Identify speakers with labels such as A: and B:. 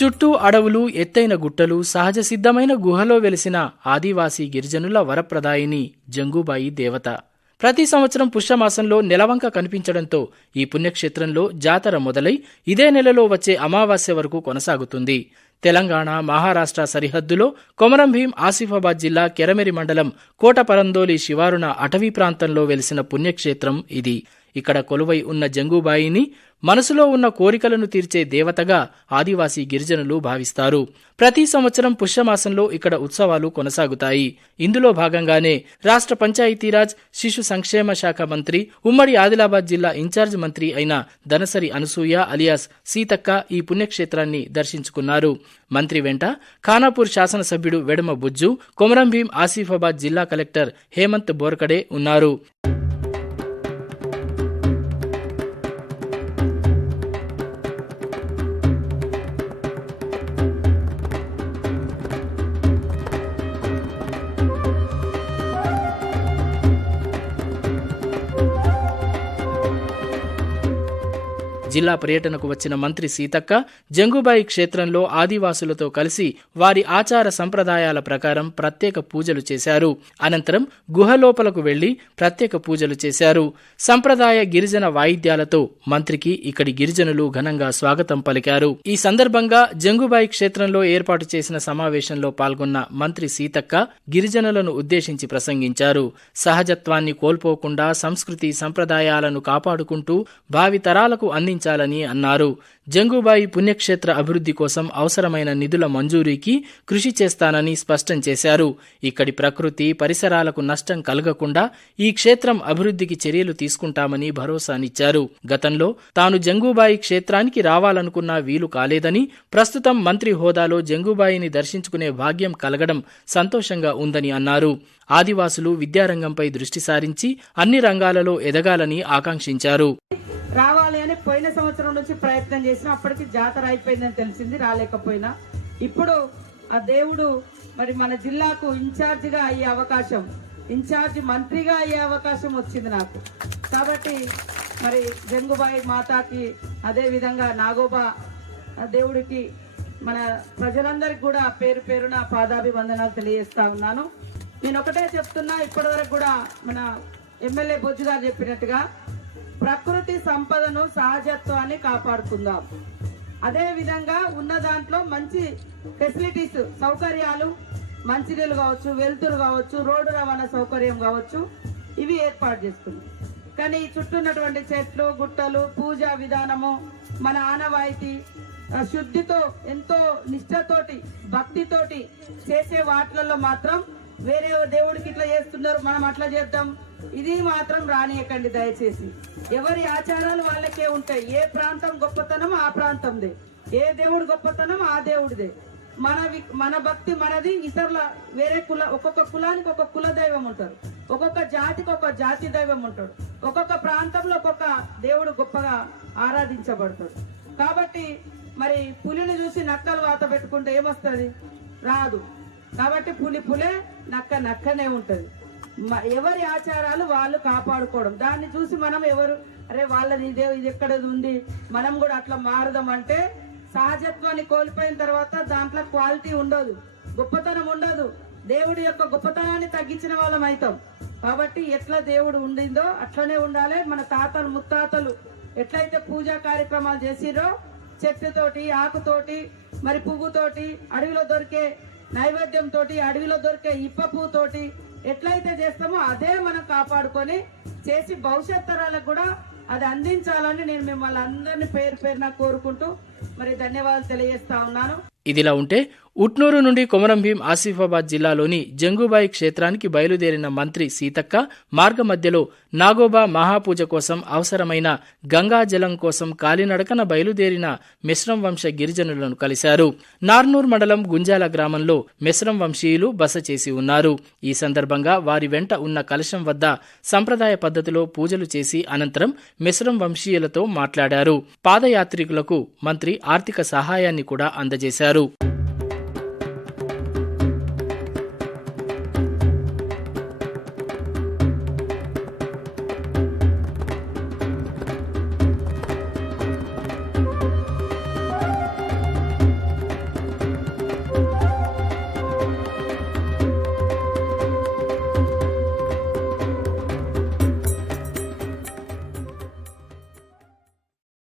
A: చుట్టూ అడవులు ఎత్తైన గుట్టలు సహజ సిద్ధమైన గుహలో వెలిసిన ఆదివాసీ గిరిజనుల వరప్రదాయిని జంగుబాయి దేవత. ప్రతి సంవత్సరం పుష్యమాసంలో నెలవంక కనిపించడంతో ఈ పుణ్యక్షేత్రంలో జాతర మొదలై ఇదే నెలలో వచ్చే అమావాస్య వరకు కొనసాగుతుంది. తెలంగాణ మహారాష్ట్ర సరిహద్దులో కొమరం భీం ఆసిఫాబాద్ జిల్లా కెరమెరి మండలం కోటపరందోలి శివారున అటవీ ప్రాంతంలో వెలిసిన పుణ్యక్షేత్రం ఇది. ఇక్కడ కొలువై ఉన్న జంగూబాయిని మనసులో ఉన్న కోరికలను తీర్చే దేవతగా ఆదివాసీ గిరిజనులు భావిస్తారు. ప్రతి సంవత్సరం పుష్యమాసంలో ఇక్కడ ఉత్సవాలు కొనసాగుతాయి. ఇందులో భాగంగానే రాష్ట్ర పంచాయతీరాజ్ శిశు సంక్షేమ శాఖ మంత్రి ఉమ్మడి ఆదిలాబాద్ జిల్లా ఇన్ఛార్జ్ మంత్రి అయిన దనసరి అనసూయ అలియాస్ సీతక్క ఈ పుణ్యక్షేత్రాన్ని దర్శించుకున్నారు. మంత్రి వెంట ఖానాపూర్ శాసనసభ్యుడు వెడమ బుజ్జు కొమరం భీం ఆసిఫాబాద్ జిల్లా కలెక్టర్ హేమంత్ బోర్కడే ఉన్నారు. జిల్లా పర్యటనకు వచ్చిన మంత్రి సీతక్క జంగుబాయి క్షేత్రంలో ఆదివాసులతో కలిసి వారి ఆచార సంప్రదాయాల ప్రకారం ప్రత్యేక పూజలు చేశారు. అనంతరం గుహలోపలకు వెళ్ళి ప్రత్యేక పూజలు చేశారు. సంప్రదాయ గిరిజన వాయిద్యాలతో మంత్రికి ఇక్కడి గిరిజనులు ఘనంగా స్వాగతం పలికారు. ఈ సందర్భంగా జంగుబాయి క్షేత్రంలో ఏర్పాటు చేసిన సమావేశంలో పాల్గొన్న మంత్రి సీతక్క గిరిజనులను ఉద్దేశించి ప్రసంగించారు. సహజత్వాన్ని కోల్పోకుండా సంస్కృతి సంప్రదాయాలను కాపాడుకుంటూ భావితరాలకు అందించారు అందించాలని అన్నారు. జంగుబాయి పుణ్యక్షేత్ర అభివృద్ధి కోసం అవసరమైన నిధుల మంజూరీకి కృషి చేస్తానని స్పష్టం చేశారు. ఇక్కడి ప్రకృతి పరిసరాలకు నష్టం కలగకుండా ఈ క్షేత్రం అభివృద్ధికి చర్యలు తీసుకుంటామని భరోసానిచ్చారు. గతంలో తాను జంగుబాయి క్షేత్రానికి రావాలనుకున్నా వీలు కాలేదని ప్రస్తుతం మంత్రి హోదాలో జంగుబాయిని దర్శించుకునే భాగ్యం కలగడం సంతోషంగా ఉందని అన్నారు. ఆదివాసులు విద్యారంగంపై దృష్టి సారించి అన్ని రంగాలలో ఎదగాలని ఆకాంక్షించారు.
B: రావాలి అని పోయిన సంవత్సరం నుంచి ప్రయత్నం చేసిన అప్పటికి జాతర అయిపోయిందని తెలిసింది రాలేకపోయినా. ఇప్పుడు ఆ దేవుడు మరి మన జిల్లాకు ఇన్ఛార్జిగా అయ్యే అవకాశం ఇన్ఛార్జ్ మంత్రిగా అయ్యే అవకాశం వచ్చింది నాకు. కాబట్టి మరి జంగుబాయి మాతాకి అదేవిధంగా నాగోబా దేవుడికి మన ప్రజలందరికీ కూడా పేరు పేరున పాదాభివందనాలు తెలియజేస్తా ఉన్నాను. నేను ఒకటే చెప్తున్నా ఇప్పటివరకు కూడా మన ఎమ్మెల్యే బొజ్జు గారు చెప్పినట్టుగా ప్రకృతి సంపదను సహజత్వాన్ని కాపాడుకుందాం. అదే విధంగా ఉన్న దాంట్లో మంచి ఫెసిలిటీస్ సౌకర్యాలు మంచినీళ్ళు కావచ్చు వెలుతురు కావచ్చు రోడ్డు రవాణా సౌకర్యం కావచ్చు ఇవి ఏర్పాటు చేసుకుంది. కానీ ఈ చుట్టూ ఉన్నటువంటి చెట్లు గుట్టలు పూజా విధానము మన ఆనవాయితీ శుద్ధితో ఎంతో నిష్ఠతోటి భక్తితోటి చేసే వాటిలలో మాత్రం వేరే దేవుడికి ఇట్లా చేస్తున్నారు మనం అట్లా చేద్దాం. ఇది మాత్రం రానియకండి దయచేసి. ఎవరి ఆచారాలు వాళ్ళకే ఉంటాయి. ఏ ప్రాంతం గొప్పతనం ఆ ప్రాంతందే. ఏ దేవుడు గొప్పతనం ఆ దేవుడిదే. మన మన భక్తి మనది ఇతరుల వేరే కుల ఒక్కొక్క కులానికి ఒక్కొక్క కుల దైవం ఉంటారు. ఒక్కొక్క జాతికి ఒక జాతి దైవం ఉంటాడు. ఒక్కొక్క ప్రాంతంలో ఒక్కొక్క దేవుడు గొప్పగా ఆరాధించబడతాడు. కాబట్టి మరి పులిని చూసి నక్కలు వాత పెట్టుకుంటే ఏమొస్తుంది? రాదు. కాబట్టి పులి పులే నక్క నక్కనే ఉంటుంది. ఎవరి ఆచారాలు వాళ్ళు కాపాడుకోవడం. దాన్ని చూసి మనం ఎవరు అరే వాళ్ళది ఇదే ఇది ఎక్కడ ఉంది? మనం కూడా అట్లా మారదాం అంటే సహజత్వాన్ని కోల్పోయిన తర్వాత దాంట్లో క్వాలిటీ ఉండదు. గొప్పతనం ఉండదు. దేవుడి యొక్క గొప్పతనాన్ని తగ్గించిన వాళ్ళం అవుతాం కాబట్టి ఎట్లా దేవుడు ఉండిందో అట్లనే ఉండాలి. మన తాతలు ముత్తాతలు ఎట్లయితే పూజా కార్యక్రమాలు చేసిరో చెట్టుతోటి ఆకుతోటి మరి పువ్వుతోటి అడవిలో దొరికే నైవేద్యం తోటి అడవిలో దొరికే ఇప్ప ఎట్లయితే చేస్తామో అదే మనం కాపాడుకొని చేసి భవిష్యత్ తరాలకు కూడా అది అందించాలని నేను మిమ్మల్ని అందరినీ పేరు పేరున కోరుకుంటూ మరి ధన్యవాదాలు తెలియజేస్తా ఉన్నాను.
A: ఇదిలా ఉంటే ఉట్నూరు నుండి కొమరం భీం ఆసిఫాబాద్ జిల్లాలోని జంగుబాయి క్షేత్రానికి బయలుదేరిన మంత్రి సీతక్క మార్గ మధ్యలో నాగోబా మహాపూజ కోసం అవసరమైన గంగాజలం కోసం కాలినడకన బయలుదేరిన మిశ్రం వంశ గిరిజనులను కలిశారు. నార్నూర్ మండలం గుంజాల గ్రామంలో మిశ్రం వంశీయులు బస చేసి ఉన్నారు. ఈ సందర్భంగా వారి వెంట ఉన్న కలశం వద్ద సంప్రదాయ పద్ధతిలో పూజలు చేసి అనంతరం మిశ్రం వంశీయులతో మాట్లాడారు. పాదయాత్రికులకు మంత్రి ఆర్థిక సహాయాన్ని కూడా అందజేశారు.